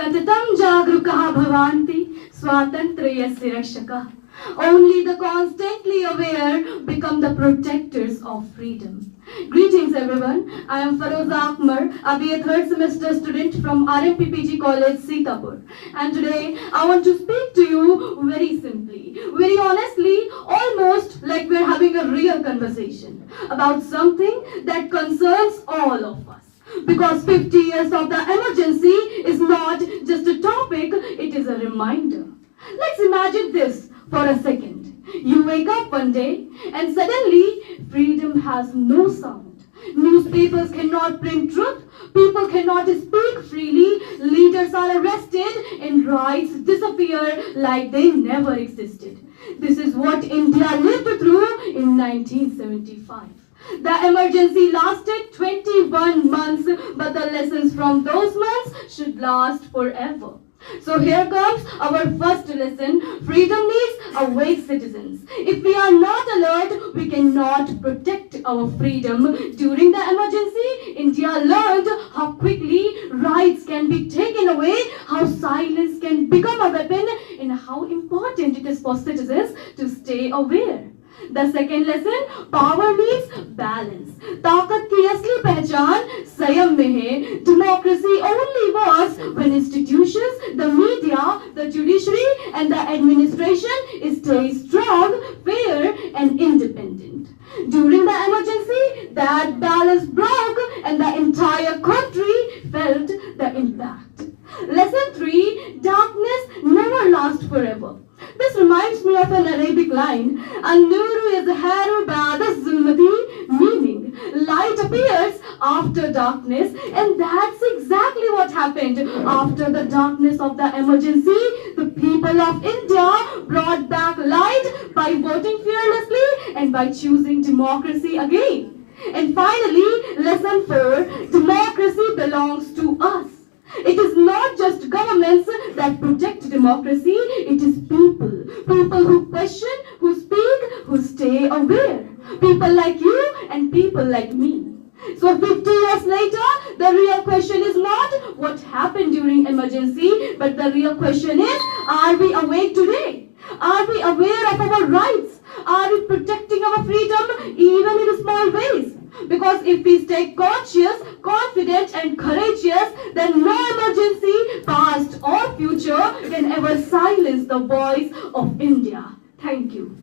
Satatam jagrukaha bhavanti swatantrayasya rakshaka. Only the constantly aware become the protectors of freedom. Greetings everyone, I am Faroza Akmar, a BA third semester student from RMPPG College, Sitapur. And today I want to speak to you very simply, very honestly, almost like we're having a real conversation about something that concerns all of us. Because 50 years of the emergency is not just a topic, it is a reminder. Let's imagine this for a second. You wake up one day and suddenly freedom has no sound. Newspapers cannot print truth, people cannot speak freely, leaders are arrested, and rights disappear like they never existed. This is what India lived through in 1975. The emergency lasted 21 months, but the lessons from those months should last forever. So here comes our first lesson. Freedom needs awake citizens. If we are not alert, we cannot protect our freedom. During the emergency, India learned how quickly rights can be taken away, how silence can become a weapon, and how important it is for citizens to stay aware. The second lesson, power needs balance. ताकत की असली पहचान संयम में है. Democracy only works when institutions, the media, the judiciary, and the administration stay strong, fair, and independent. During the emergency, that balance broke, and the entire country felt the impact. Lesson 3, darkness never lasts forever. This reminds me of an Arabic line, An-nuru yazharu ba'da zulmati, meaning light appears after darkness, and that's exactly what happened. After the darkness of the emergency, the people of India brought back light by voting fearlessly and by choosing democracy again. And finally, lesson 4, democracy belongs to us. It is not just governments that protect democracy, it is people. People who question, who speak, who stay aware. People like you and people like me. So 50 years later, the real question is not what happened during emergency, but the real question is, are we awake today? Are we aware of our rights? Are we protecting our freedom even in small ways? Because if we stay conscious, confident, and courageous, then no emergency, past or future, can ever silence the voice of India. Thank you.